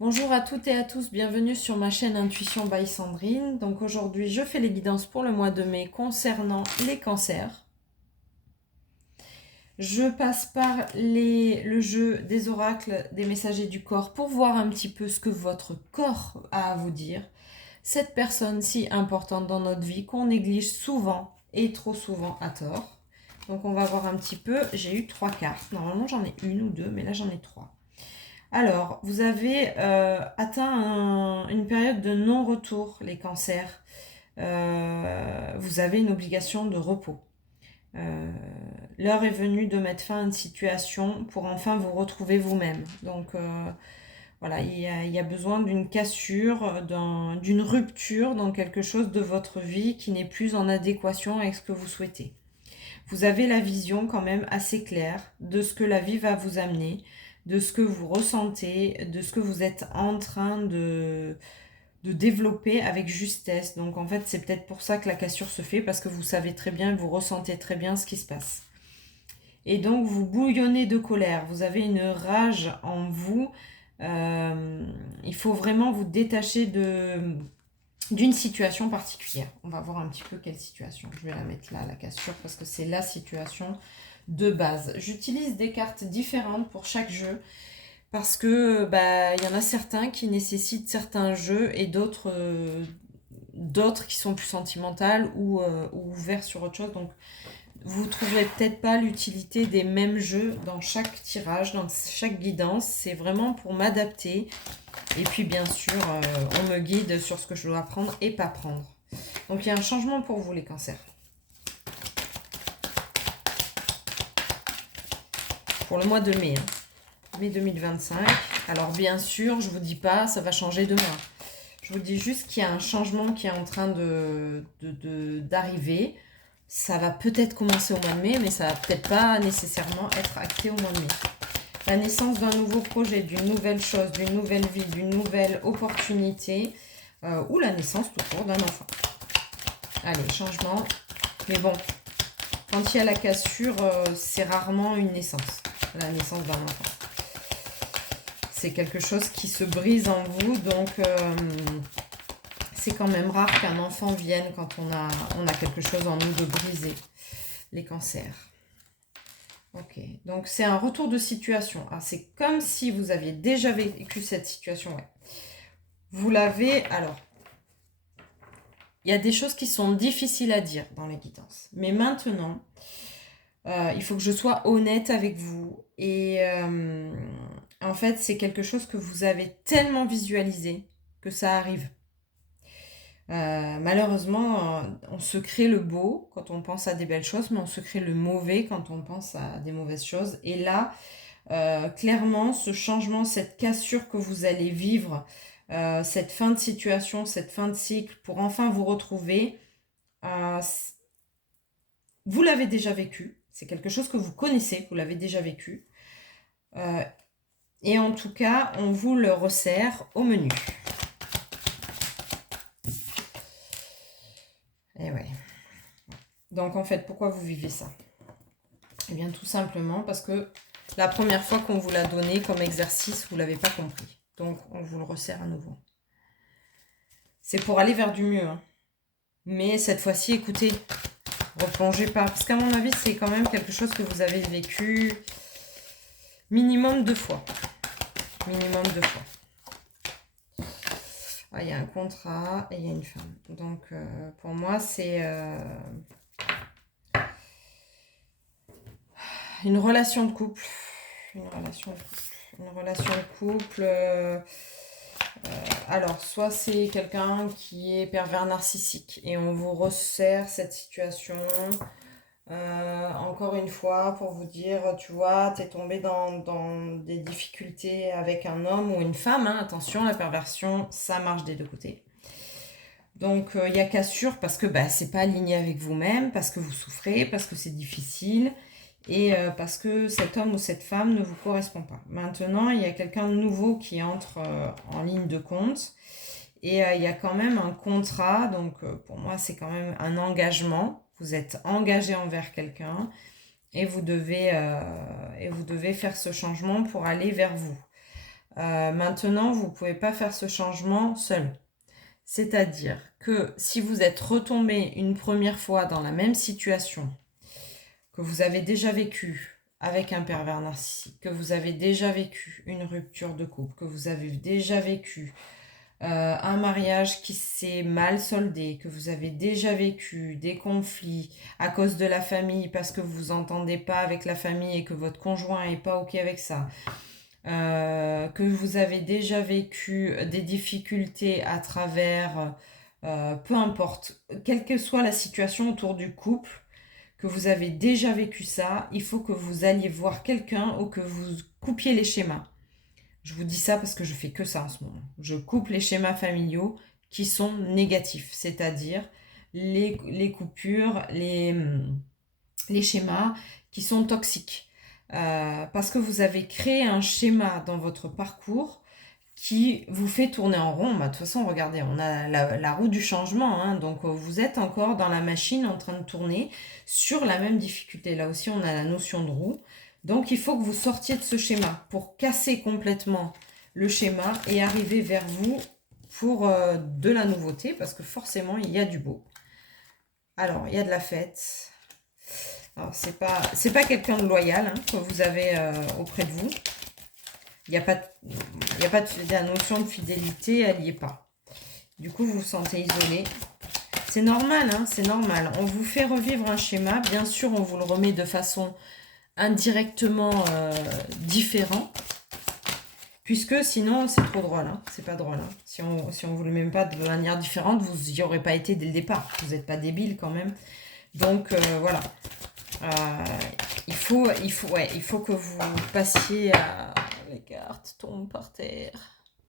Bonjour à toutes et à tous, bienvenue sur ma chaîne Intuition by Sandrine. Donc aujourd'hui, je fais les guidances pour le mois de mai concernant les cancers. Je passe par le jeu des oracles, des messagers du corps pour voir un petit peu ce que votre corps a à vous dire. Cette personne si importante dans notre vie qu'on néglige souvent et trop souvent à tort. Donc on va voir un petit peu, j'ai eu 3 cartes. Normalement j'en ai une ou deux, mais là j'en ai 3. Alors, vous avez atteint une période de non-retour, les cancers. Vous avez une obligation de repos. Euh, L'heure est venue de mettre fin à une situation pour enfin vous retrouver vous-même. Donc, voilà, il y a besoin d'une cassure, d'une rupture dans quelque chose de votre vie qui n'est plus en adéquation avec ce que vous souhaitez. Vous avez la vision quand même assez claire de ce que la vie va vous amener, de ce que vous ressentez, de ce que vous êtes en train de développer avec justesse. Donc en fait, c'est peut-être pour ça que la cassure se fait, parce que vous savez très bien, vous ressentez très bien ce qui se passe. Et donc vous bouillonnez de colère, vous avez une rage en vous. Il faut vraiment vous détacher d'une situation particulière. On va voir un petit peu quelle situation. Je vais la mettre là, la cassure, parce que c'est la situation de base. J'utilise des cartes différentes pour chaque jeu, parce que y en a certains qui nécessitent certains jeux et d'autres qui sont plus sentimentales ou ouverts sur autre chose. Donc vous ne trouverez peut-être pas l'utilité des mêmes jeux dans chaque tirage, dans chaque guidance. C'est vraiment pour m'adapter. Et puis bien sûr, on me guide sur ce que je dois prendre et pas prendre. Donc il y a un changement pour vous les cancers. Pour le mois de mai, mai 2025. Alors bien sûr, je ne vous dis pas ça va changer demain. Je vous dis juste qu'il y a un changement qui est en train d'arriver. Ça va peut-être commencer au mois de mai, mais ça va peut-être pas nécessairement être acté au mois de mai. La naissance d'un nouveau projet, d'une nouvelle chose, d'une nouvelle vie, d'une nouvelle opportunité, ou la naissance tout court d'un enfant. Allez, changement. Mais bon, quand il y a la cassure, c'est rarement une naissance, la naissance d'un enfant. C'est quelque chose qui se brise en vous, donc c'est quand même rare qu'un enfant vienne quand on a quelque chose en nous de brisé, les cancers. Ok, donc c'est un retour de situation. Ah, c'est comme si vous aviez déjà vécu cette situation. Ouais. Vous l'avez... Alors, il y a des choses qui sont difficiles à dire dans les guidances. Mais maintenant, il faut que je sois honnête avec vous. Et en fait, c'est quelque chose que vous avez tellement visualisé que ça arrive. Malheureusement, on se crée le beau quand on pense à des belles choses, mais on se crée le mauvais quand on pense à des mauvaises choses. Et là, clairement, ce changement, cette cassure que vous allez vivre, cette fin de situation, cette fin de cycle, pour enfin vous retrouver, euh, vous l'avez déjà vécu. C'est quelque chose que vous connaissez, vous l'avez déjà vécu. Et en tout cas, on vous le resserre au menu. Et ouais. Donc en fait, pourquoi vous vivez ça? Eh bien tout simplement parce que la première fois qu'on vous l'a donné comme exercice, vous ne l'avez pas compris. Donc on vous le resserre à nouveau. C'est pour aller vers du mieux. Hein. Mais cette fois-ci, écoutez, replongez pas. Parce qu'à mon avis, c'est quand même quelque chose que vous avez vécu minimum 2 fois. Minimum 2 fois. Ah, il y a un contrat et il y a une femme. Donc pour moi, c'est... une relation de couple. Une relation de couple. Alors, soit c'est quelqu'un qui est pervers narcissique et on vous resserre cette situation. Encore une fois, pour vous dire, tu vois, t'es tombé dans des difficultés avec un homme ou une femme. Hein, attention, la perversion, ça marche des deux côtés. Donc, il y a cassure parce que c'est pas aligné avec vous-même, parce que vous souffrez, parce que c'est difficile et parce que cet homme ou cette femme ne vous correspond pas. Maintenant, il y a quelqu'un de nouveau qui entre en ligne de compte et il y a quand même un contrat. Donc, pour moi, c'est quand même un engagement. Vous êtes engagé envers quelqu'un et vous devez faire ce changement pour aller vers vous. Maintenant, vous ne pouvez pas faire ce changement seul. C'est-à-dire que si vous êtes retombé une première fois dans la même situation que vous avez déjà vécu avec un pervers narcissique, que vous avez déjà vécu une rupture de couple, que vous avez déjà vécu un mariage qui s'est mal soldé, que vous avez déjà vécu des conflits à cause de la famille parce que vous vous entendez pas avec la famille et que votre conjoint est pas ok avec ça, que vous avez déjà vécu des difficultés à travers, peu importe, quelle que soit la situation autour du couple, que vous avez déjà vécu ça, il faut que vous alliez voir quelqu'un ou que vous coupiez les schémas. Je vous dis ça parce que je fais que ça en ce moment. Je coupe les schémas familiaux qui sont négatifs, c'est-à-dire les coupures, les schémas qui sont toxiques. Parce que vous avez créé un schéma dans votre parcours qui vous fait tourner en rond. Bah, de toute façon, regardez, on a la roue du changement, hein, donc vous êtes encore dans la machine en train de tourner sur la même difficulté. Là aussi, on a la notion de roue. Donc, il faut que vous sortiez de ce schéma pour casser complètement le schéma et arriver vers vous pour de la nouveauté, parce que forcément, il y a du beau. Alors, il y a de la fête. Alors, c'est pas quelqu'un de loyal hein, que vous avez auprès de vous. Il n'y a pas de la notion de fidélité, elle n'y est pas. Du coup, vous vous sentez isolé. C'est normal, hein, c'est normal. On vous fait revivre un schéma. Bien sûr, on vous le remet de façon indirectement différente. Puisque sinon, c'est trop drôle. Hein. C'est pas drôle. Hein. Si on vous le met pas de manière différente, vous n'y aurez pas été dès le départ. Vous n'êtes pas débile quand même. Donc, voilà. Il faut que vous passiez à... Les cartes tombent par terre.